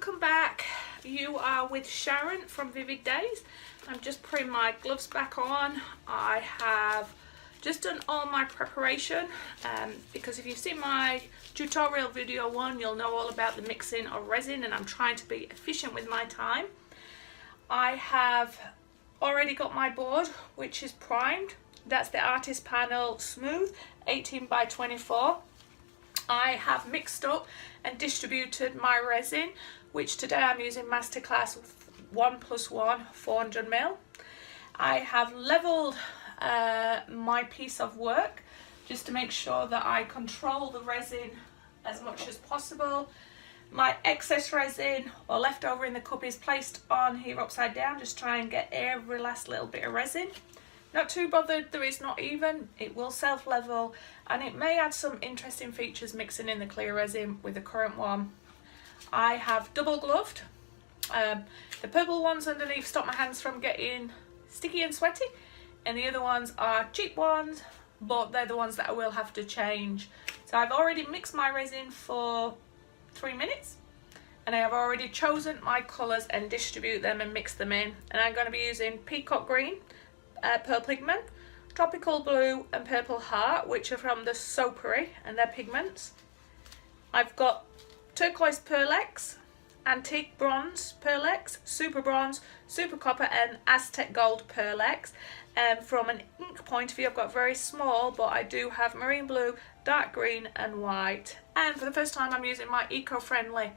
welcome back. You are with Sharon from Vivid Days. I'm just putting my gloves back on. I have just done all my preparation because if you've seen my tutorial video 1, you'll know all about the mixing of resin, and I'm trying to be efficient with my time. I have already got my board, which is primed. That's the Artist Panel Smooth 18 by 24. I have mixed up and distributed my resin, which today I'm using Masterclass 1+1 400ml. I have leveled my piece of work just to make sure that I control the resin as much as possible. My excess resin or leftover in the cup is placed on here upside down, just try and get every last little bit of resin. Not too bothered, there is not even, it will self-level, and it may add some interesting features mixing in the clear resin with the current one. I have double gloved. The purple ones underneath stop my hands from getting sticky and sweaty, and the other ones are cheap ones, but they're the ones that I will have to change. So I've already mixed my resin for 3 minutes, and I have already chosen my colours and distribute them and mix them in. And I'm going to be using Peacock Green, Pearl Pigment, Tropical Blue and Purple Heart, which are from the Soapery, and they're pigments. I've got Turquoise Pearlex, Antique Bronze Pearlex, Super Bronze, Super Copper and Aztec Gold Pearlex. From an ink point of view, I've got very small, but I do have Marine Blue, Dark Green and White. And for the first time I'm using my eco-friendly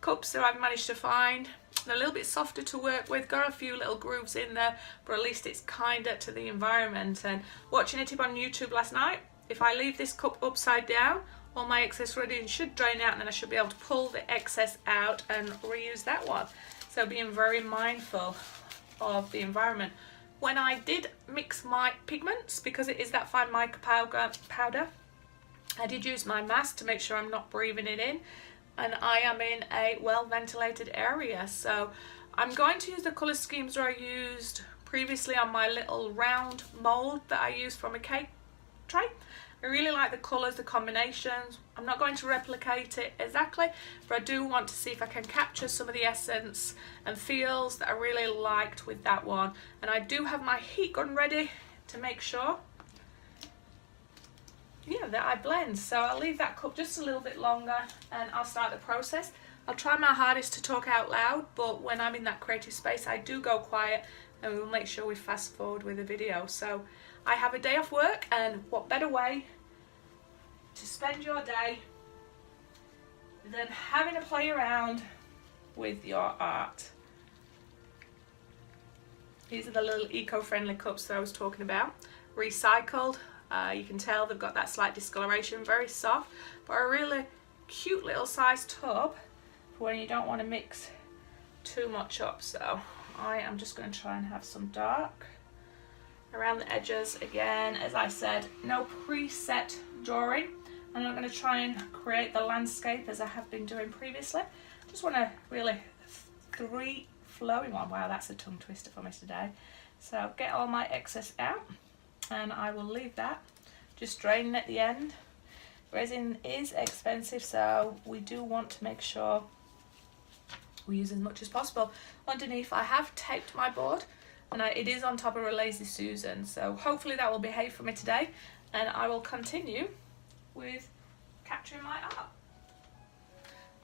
cups that I've managed to find. They're a little bit softer to work with, got a few little grooves in there, but at least it's kinder to the environment. And watching a tip on YouTube last night, if I leave this cup upside down, all my excess resin should drain out, and then I should be able to pull the excess out and reuse that one. So being very mindful of the environment. When I did mix my pigments, because it is that fine mica powder, I did use my mask to make sure I'm not breathing it in. And I am in a well ventilated area, so I'm going to use the colour schemes that I used previously on my little round mould that I used from a cake tray. I really like the colours, the combinations. I'm not going to replicate it exactly, but I do want to see if I can capture some of the essence and feels that I really liked with that one. And I do have my heat gun ready to make sure that I blend. So I'll leave that cup just a little bit longer and I'll start the process. I'll try my hardest to talk out loud, but when I'm in that creative space I do go quiet, and we'll make sure we fast forward with the video. So I have a day off work, and what better way to spend your day than having to play around with your art. These are the little eco-friendly cups that I was talking about, recycled. You can tell they've got that slight discoloration, very soft, but a really cute little size tub for when you don't want to mix too much up. So I am just going to try and have some dark around the edges. Again, as I said, no preset drawing. I'm not going to try and create the landscape as I have been doing previously. Just want to really free flowing one. Wow, that's a tongue twister for me today. So get all my excess out, and I will leave that just draining at the end. Resin is expensive, so we do want to make sure we use as much as possible. Underneath I have taped my board, and it is on top of a Lazy Susan, so hopefully that will behave for me today, and I will continue with capturing my art.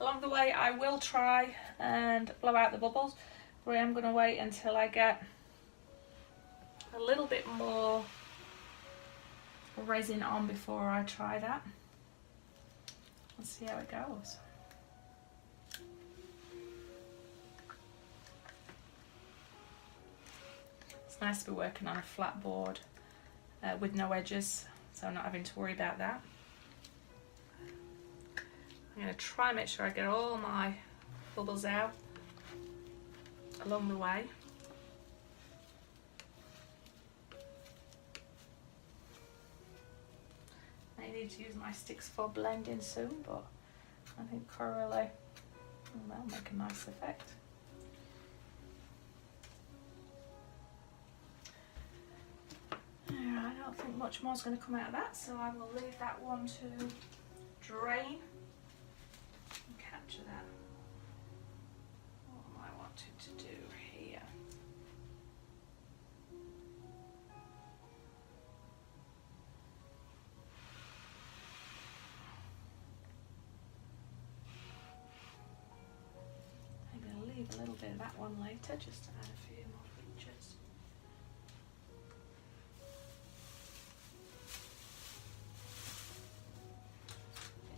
Along the way I will try and blow out the bubbles, but I am going to wait until I get a little bit more resin on before I try that. Let's see how it goes. It's nice to be working on a flat board with no edges, so I'm not having to worry about that. I'm going to try and make sure I get all my bubbles out along the way. I need to use my sticks for blending soon, but I think curly will make a nice effect. Yeah, I don't think much more is going to come out of that, so I will leave that one to drain and capture that. little bit of that one later, just to add a few more features.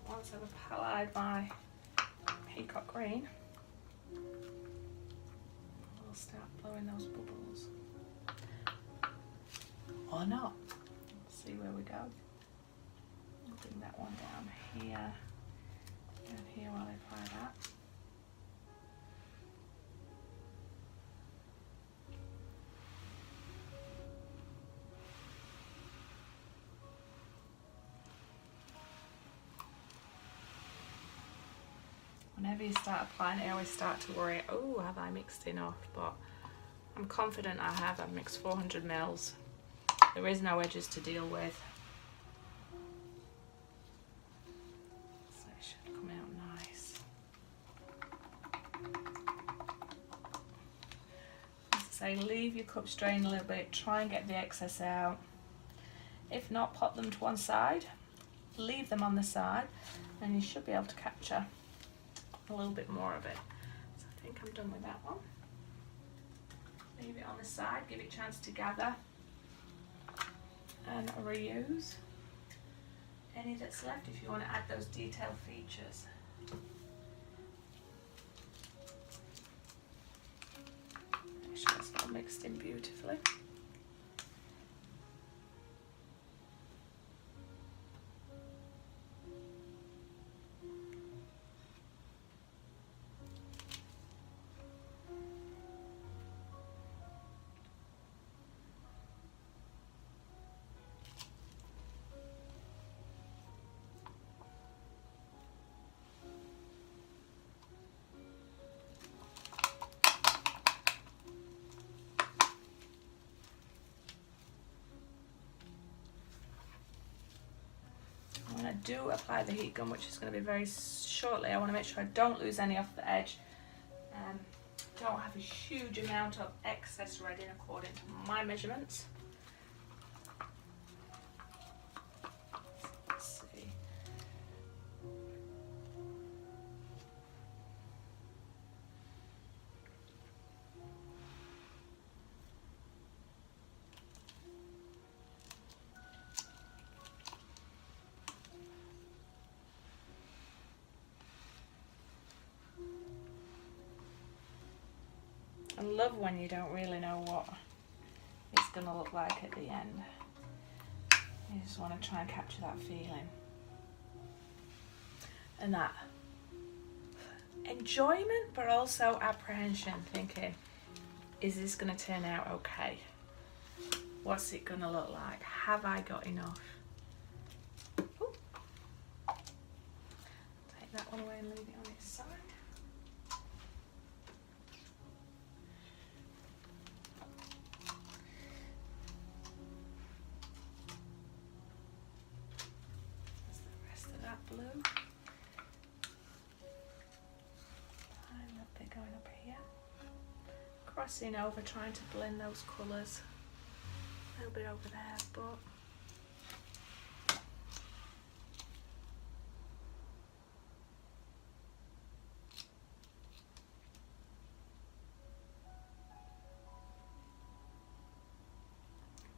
Once I've applied my peacock green, I'll start blowing those bubbles. Or not. See where we go. I'll bring that one down here and here while I apply that. Whenever you start applying, I always start to worry, oh, have I mixed enough? But I'm confident I have. I've mixed 400 mils. There is no edges to deal with. So it should come out nice. As I say, leave your cups drain a little bit. Try and get the excess out. If not, pop them to one side. Leave them on the side and you should be able to capture a little bit more of it. So I think I'm done with that one. Leave it on the side, give it a chance to gather and reuse any that's left if you want to add those detailed features. Make sure it's all mixed in beautifully. When I do apply the heat gun, which is going to be very shortly, I want to make sure I don't lose any off the edge. Don't have a huge amount of excess resin according to my measurements. Let's see. I love when you don't really know what it's going to look like at the end. You just want to try and capture that feeling. And that enjoyment, but also apprehension, thinking, is this going to turn out okay? What's it going to look like? Have I got enough? Ooh. Take that one away and leave it on its side. Blue. A little bit going up here. Crossing over, trying to blend those colours. A little bit over there,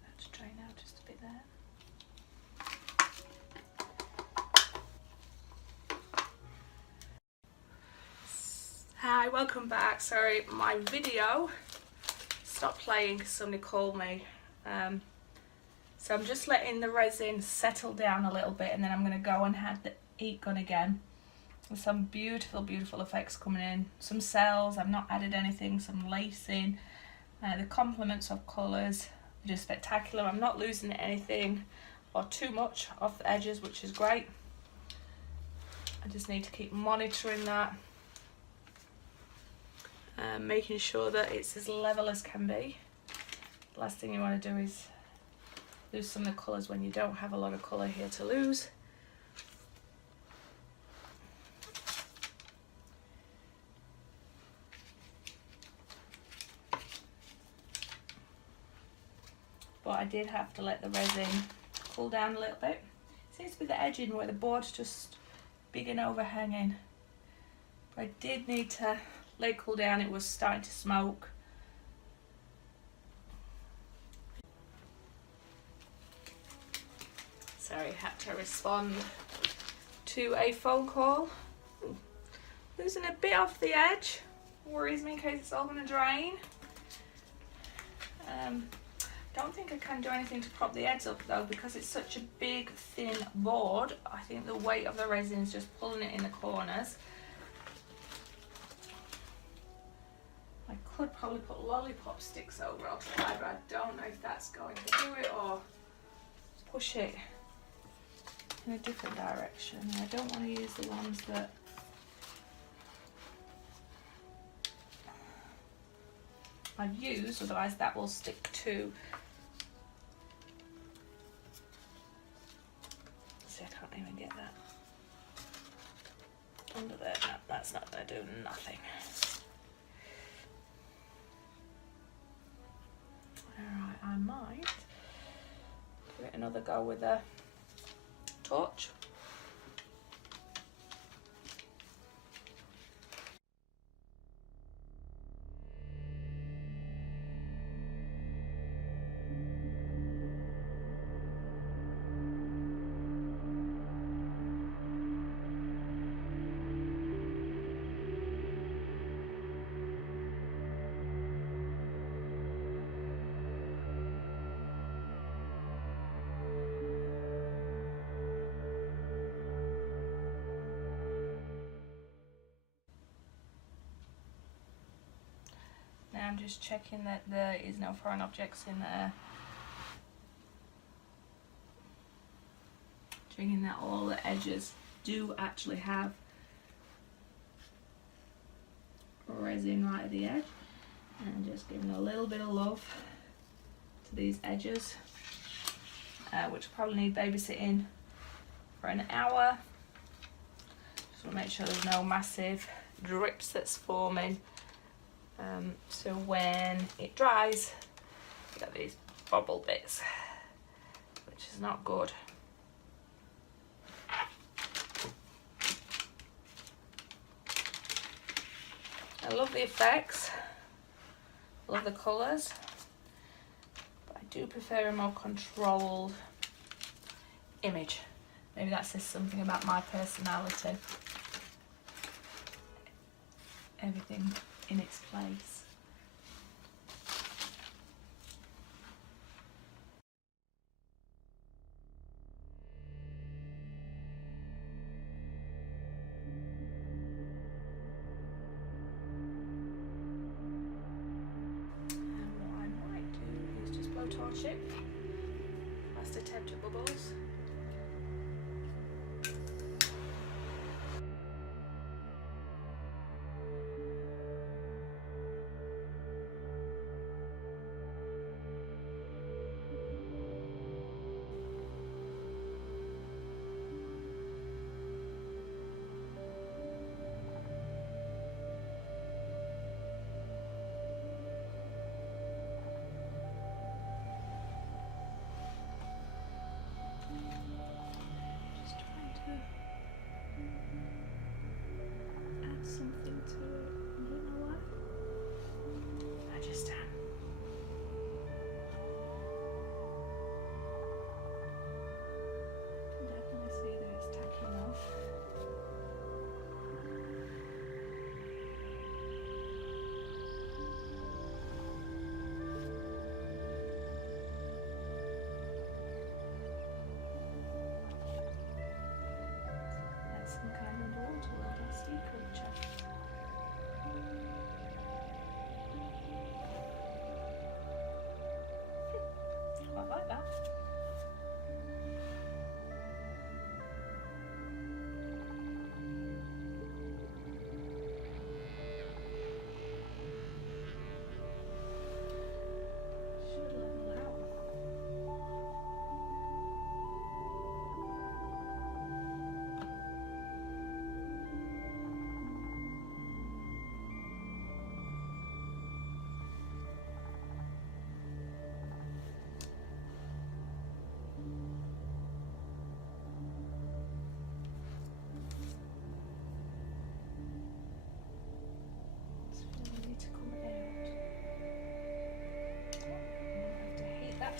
let's drain out just a bit there. Hi, welcome back. Sorry, my video stopped playing because somebody called me. So I'm just letting the resin settle down a little bit and then I'm going to go and add the heat gun again. With some beautiful, beautiful effects coming in. Some cells, I've not added anything, some lacing, the complements of colours, just spectacular. I'm not losing anything or too much off the edges, which is great. I just need to keep monitoring that. Making sure that it's as level as can be. The last thing you want to do is lose some of the colours when you don't have a lot of colour here to lose. But I did have to let the resin cool down a little bit. Seems to be the edging where the board's just big and overhanging. But I did need to let it cool down, it was starting to smoke. Sorry, had to respond to a phone call. Ooh, losing a bit off the edge. Worries me in case it's all going to drain. Don't think I can do anything to prop the edge up though, because it's such a big thin board. I think the weight of the resin is just pulling it in the corners. I could probably put lollipop sticks over outside, but I don't know if that's going to do it, or push it in a different direction. I don't want to use the ones that I've used, otherwise that will stick to. See, I can't even get that under there. No, that's not going to do nothing. Alright, I might give it another go with a torch. Now I'm just checking that there is no foreign objects in there. Checking that all the edges do actually have resin right at the edge. And just giving a little bit of love to these edges, which will probably need babysitting for an hour. Just want to make sure there's no massive drips that's forming. So when it dries, you get these bubble bits, which is not good. I love the effects, I love the colours, but I do prefer a more controlled image. Maybe that says something about my personality. Everything in its place. And what I might do is just blowtorch it. Last attempt at bubbles.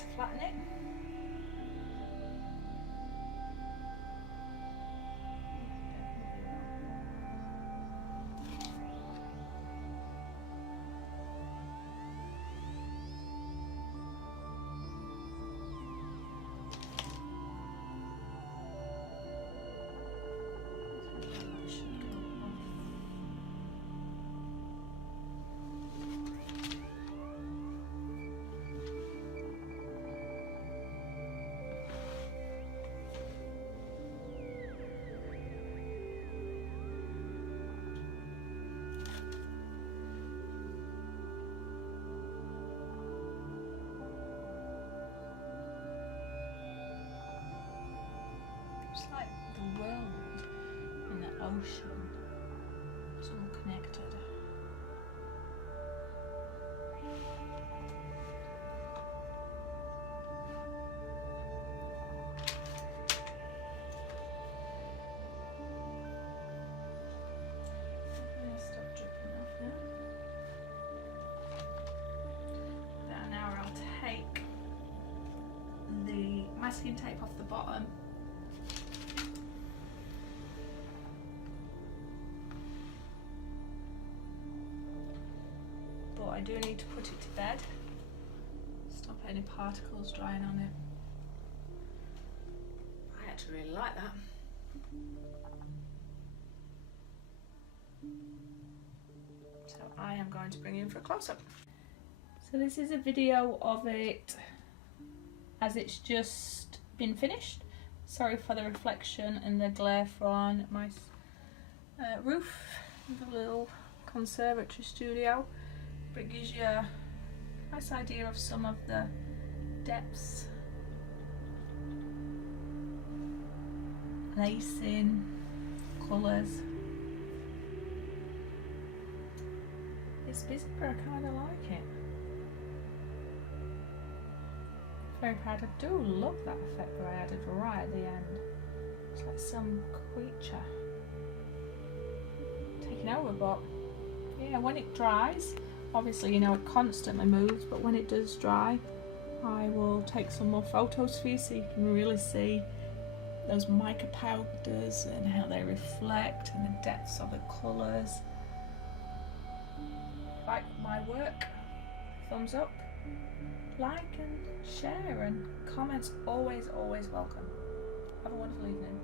to flatten it. It's like the world and the ocean. It's all connected. Stop dripping off now. Now I'll take the masking tape off the bottom. But I do need to put it to bed. Stop any particles drying on it. I actually really like that. So I am going to bring you in for a close-up. So this is a video of it as it's just been finished. Sorry for the reflection and the glare from my roof, the little conservatory studio. But it gives you a nice idea of some of the depths, lacing, colours. It's busy, but I kind of like it. Very proud. I do love that effect that I added right at the end. It's like some creature taking over, but yeah, when it dries, obviously, you know, it constantly moves, but when it does dry, I will take some more photos for you so you can really see those mica powders and how they reflect and the depths of the colours. Like my work, thumbs up, like and share, and comments always welcome. Have a wonderful evening.